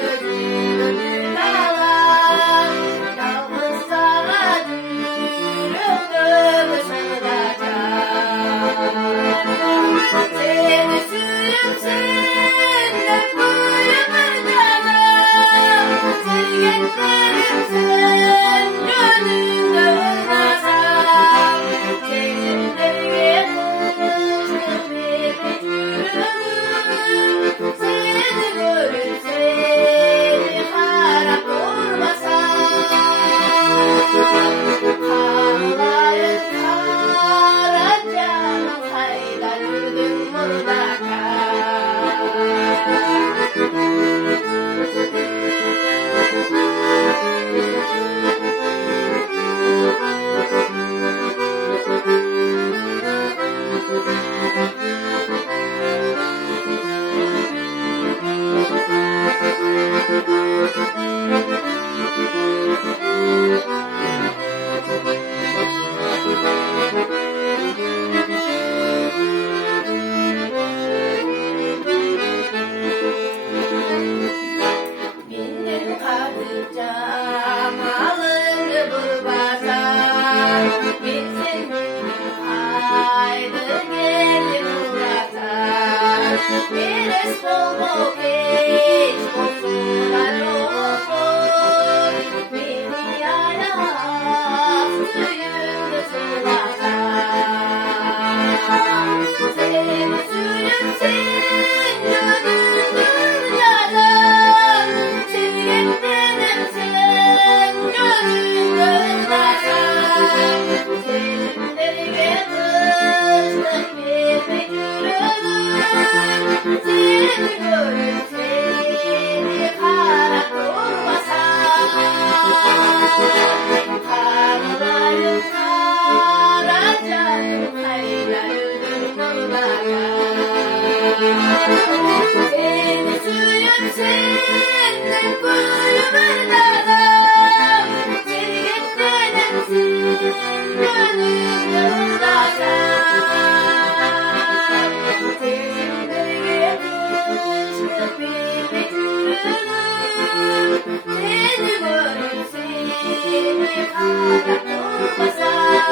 gözümü dağlar, yalnız sana dürüldüm sarılacak. Seni sürüm senden boyumun canım, sevgeklerim sen gönlümde olmasam, seninle yapıştım bir seni görüp seni harap olmasam, karların kara canım haydar yürüdüm burada Bindim kadıkça malını bulbazar, bilsin haydi gelin uğratar. Bir esnoluk hiç boşuna olsun, beni yanar suyunu sulasar. Seni sürüm sen gönlümün canım, sevgeklerim sen gönlümün nazar. Seninle yapıştık bir yürüdüm, seni görüp seni harap olmasam, karlarım kara canım haydar yürüdüm yollara. Seni suyum senden boyumun dağlar, sevgeklerim sen gönlümde olmasam, seninle yapıştım bir yürüdüm, seni görüp seni harap olmasam,